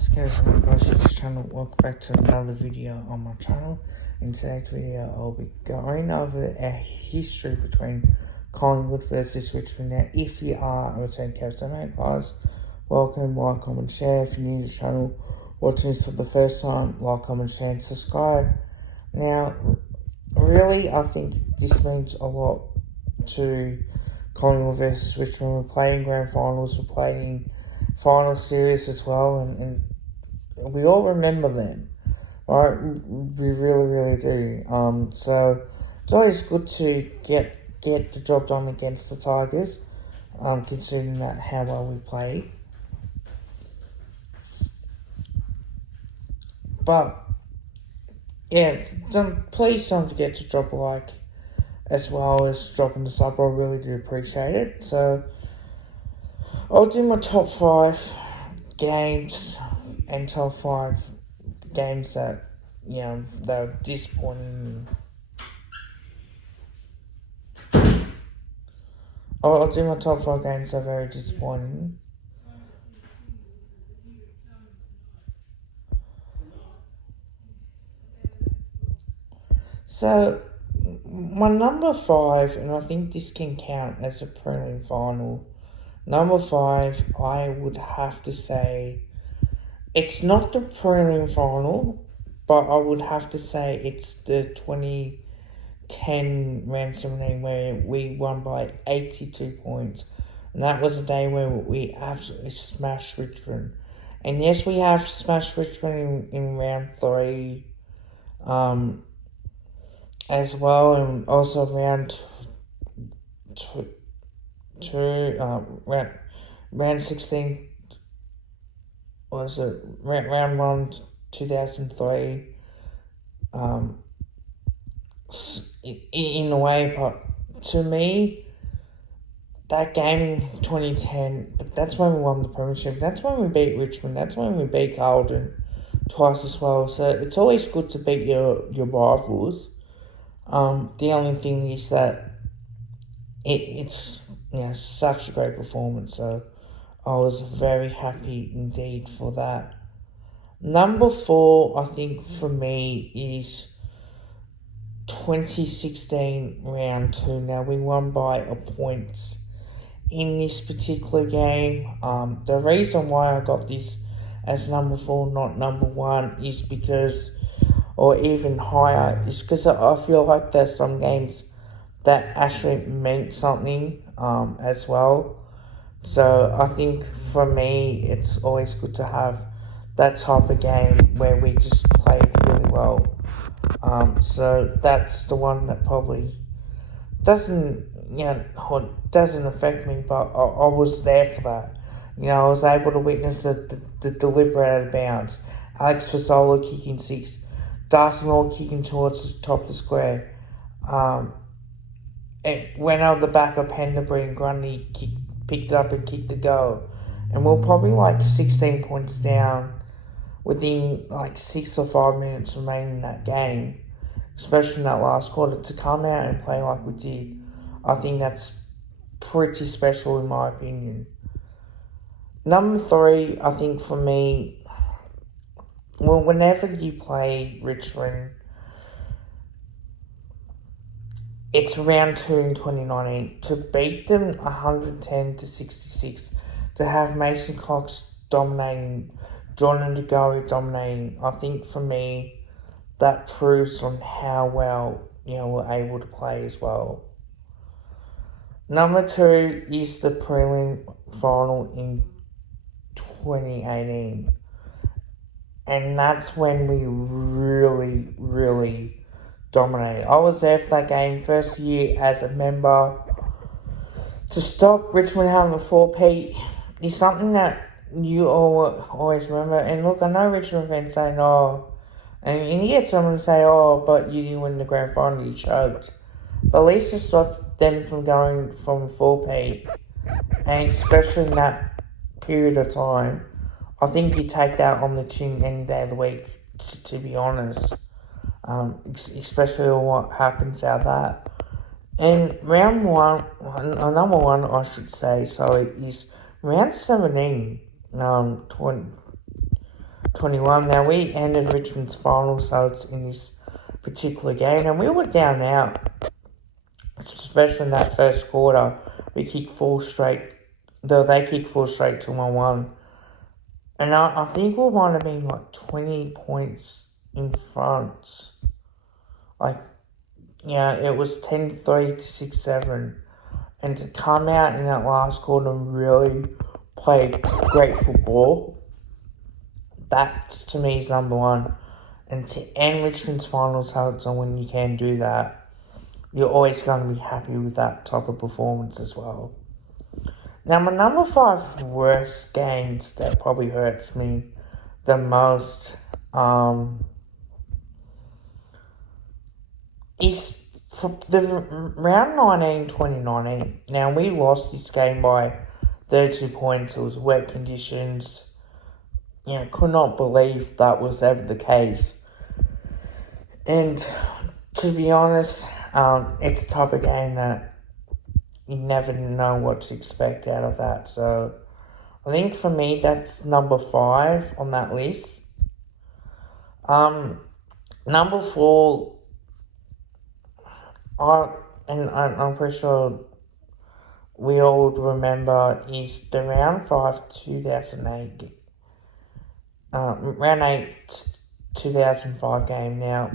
it's Kevin from this channel. Welcome back to another video on my channel. In today's video, I'll be going over a history between Collingwood versus Richmond. Now, if you are a return Kevin guys, welcome, like, comment, share. If you're new to the channel, watching this for the first time, like, comment, share, and subscribe. Now, really, I think this means a lot to Collingwood versus Richmond. We're playing grand finals, we're playing final series as well, and we all remember them, right? We really do. So it's always good to get the job done against the Tigers, considering that how well we play. But yeah, please don't forget to drop a like as well as dropping the sub. I really do appreciate it. So I'll do my top 5 games and top 5 games that, that are disappointing. I'll do my top 5 games that are very disappointing. So, my number 5, and I think this can count as a prelim final. Number 5, I would have to say, it's not the prelim final, but I would have to say it's the 2010 round 17 where we won by 82 points. And that was a day where we absolutely smashed Richmond. And yes, we have smashed Richmond in round 3 as well, and also round 2, round 16, was it round 1, 2003, in a way. But to me, that game in 2010, that's when we won the premiership, that's when we beat Richmond, that's when we beat Carlton twice as well. So it's always good to beat your rivals. The only thing is that it's such a great performance, so I was very happy indeed for that. Number 4, I think for me, is 2016 round 2. Now, we won by a point in this particular game. The reason why I got this as number 4, not number 1, is because, or even higher, is because I feel like there's some games that actually meant something as well. So I think for me, it's always good to have that type of game where we just played really well. So that's the one that probably doesn't affect me, but I was there for that. I was able to witness the deliberate out of bounds, Alex Fasola kicking 6, Darcy Moore kicking towards the top of the square. It went over the back of Penderbury, and Grundy picked it up and kicked the goal. And we're probably 16 points down within 6 or 5 minutes remaining in that game, especially in that last quarter. To come out and play like we did, I think that's pretty special in my opinion. Number 3, I think for me, well, whenever you play Richmond, it's round 2 in 2019. To beat them 110-66, to have Mason Cox dominating, John DeGoey dominating, I think for me, that proves on how well, we're able to play as well. Number 2 is the prelim final in 2018. And that's when we really dominated. I was there for that game, first year as a member. To stop Richmond having a 4-peat is something that you always remember. And look, I know Richmond fans say no, and you get someone say, oh, but you didn't win the grand final, you choked. But at least it stopped them from going from 4-peat, and especially in that period of time, I think you take that on the chin any day of the week, to be honest. Especially what happens out of that. And round 1, number 1, I should say, so it is round 17, 21. Now, we ended Richmond's final results in this particular game, and we were down out, especially in that first quarter. We kicked 4 straight, though they kicked 4 straight to 1-1. And I think we might have been like 20 points in front. It was 10-3 to 6-7. And to come out in that last quarter and really play great football, that to me is number one. And to end Richmond's final results on when you can do that, you're always going to be happy with that type of performance as well. Now, my number 5 worst games that probably hurts me the most is the round 19, 2019. Now, we lost this game by 32 points. It was wet conditions. Could not believe that was ever the case. And to be honest, it's a type of game that you never know what to expect out of that. So I think for me, that's number 5 on that list. Number 4, I'm pretty sure we all remember, is the round 5 2008. Round 8 2005 game. Now,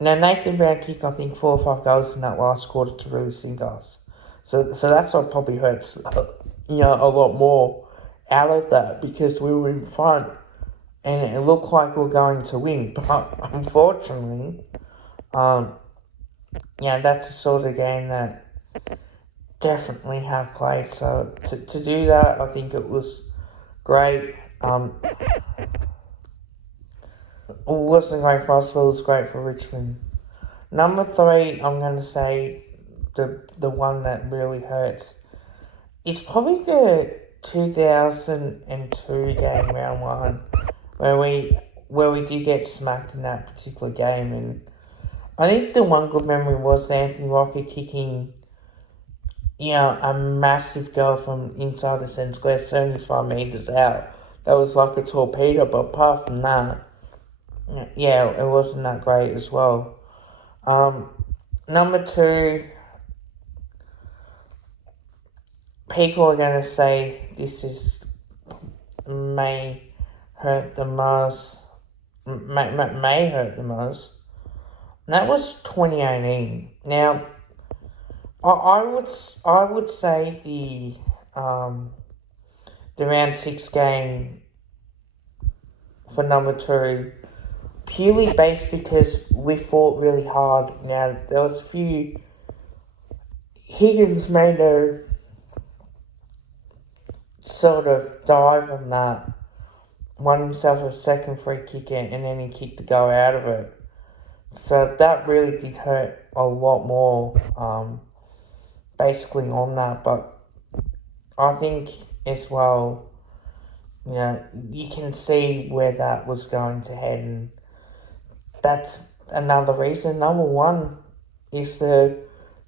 Nathan Brown kicked, I think, 4 or 5 goals in that last quarter to really sink us. So that's what probably hurts, a lot more out of that, because we were in front and it looked like we were going to win. But unfortunately, that's the sort of game that definitely have played. So to do that, I think it was great. It wasn't great for us, but it was great for Richmond. Number 3, I'm going to say the one that really hurts is probably the 2002 game, round 1, where we did get smacked in that particular game. And I think the one good memory was Anthony Rocker kicking, a massive goal from inside the centre square, 75 metres out. That was like a torpedo, but apart from that, it wasn't that great as well. Number 2, people are going to say this may hurt the most. May hurt the most. And that was 2018. Now, I would say the round 6 game for number 2, purely based because we fought really hard. Now, there was a few. Higgins made a sort of dive on that, won himself a second free kick, and then he kicked the goal out of it. So that really did hurt a lot more, basically on that. But I think as well, you can see where that was going to head, and that's another reason. Number 1 is the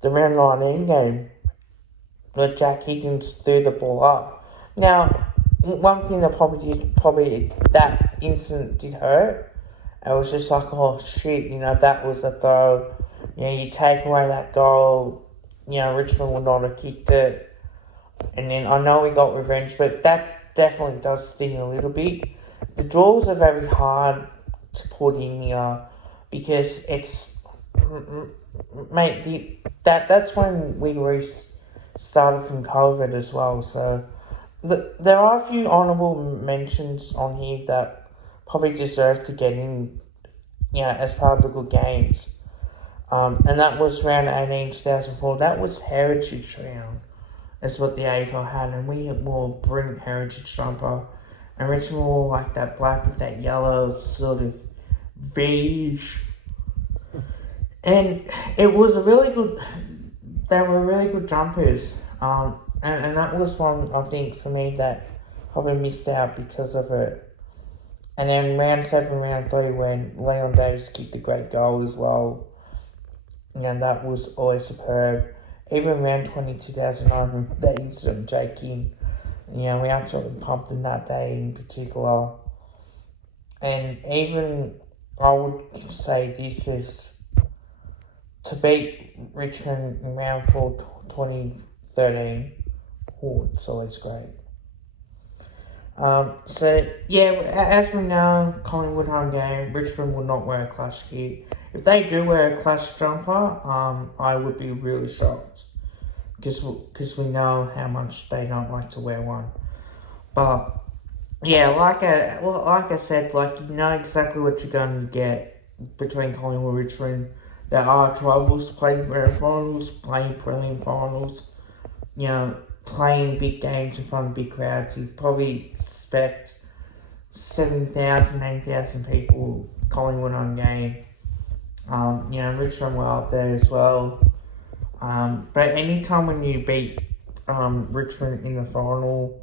round 19 game where Jack Higgins threw the ball up. Now, one thing that probably that incident did hurt. It was just like, oh shit, that was a throw. You take away that goal, Richmond would not have kicked it. And then I know we got revenge, but that definitely does sting a little bit. The draws are very hard to put in here because it's, that's when we started from COVID as well. So there are a few honourable mentions on here that probably deserve to get in, as part of the good games. And that was round 18, 2004. That was Heritage Round. That's what the AFL had, and we wore a brilliant Heritage jumper. And Richmond wore like that black with that yellow sort of beige. And it was they were really good jumpers. And that was one, I think, for me that probably missed out because of it. And then round 7, round 3, when Leon Davis kicked a great goal as well. That was always superb. Even round 20, 2009, that incident with Jake King. We absolutely pumped him that day in particular. And even I would say this is to beat Richmond in round 4 2013. Oh, it's always great. So yeah, as we know, Collingwood home game, Richmond will not wear a clash kit. If they do wear a clash jumper, I would be really shocked because we know how much they don't like to wear one. But yeah, like I said, like you know exactly what you're going to get between Collingwood and Richmond. There are rivals, playing grand finals, playing prelim finals, you know, playing big games in front of big crowds. You probably expect 7,000, 8,000 people Collingwood on game. You know, Richmond were up there as well. But anytime when you beat Richmond in the final,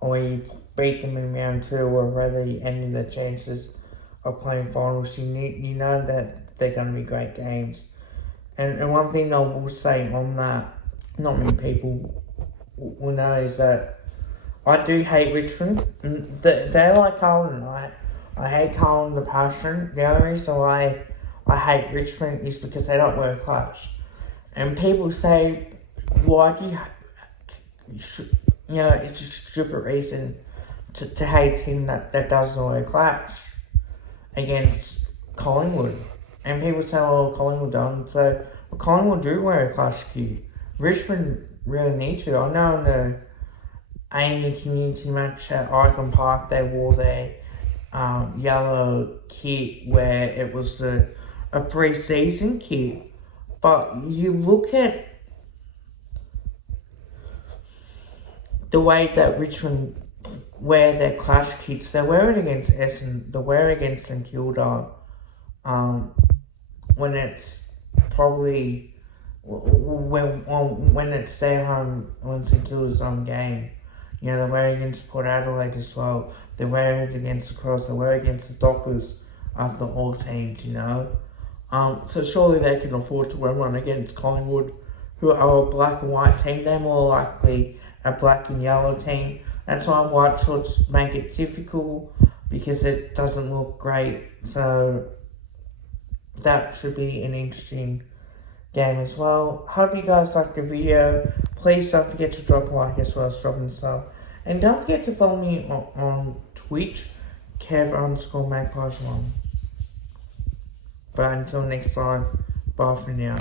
or you beat them in round 2, or rather you ended their chances of playing finals, you know that they're going to be great games. And one thing I will say on that, not many people will know, is that I do hate Richmond. They're like Carlton. I hate Carlton the passion. The only reason why I hate Richmond is because they don't wear a clash. And people say, why do you know, it's just a stupid reason to hate a team that doesn't wear a clash against Collingwood. And people say, oh, Collingwood don't. So, well, Collingwood do wear a clash kit. Richmond really need to. I know in the AAMI community match at Icon Park, they wore their yellow kit where it was a pre-season kit. But you look at the way that Richmond wear their clash kits, they wear it against Essendon, they wear it against St Kilda, when it's probably, when it's their home, when St Kilda's home game. You know, they wear it against Port Adelaide as well, they wear it against the Cross, they wear it against the Dockers after all teams, you know. So surely they can afford to wear one against Collingwood, who are a black and white team. They're more likely a black and yellow team. That's why white shorts make it difficult, because it doesn't look great. So that should be an interesting game as well. Hope you guys liked the video. Please don't forget to drop a like as well as dropping a sub. And don't forget to follow me on Twitch, Kev_Magpies1. But until next time, bye for now.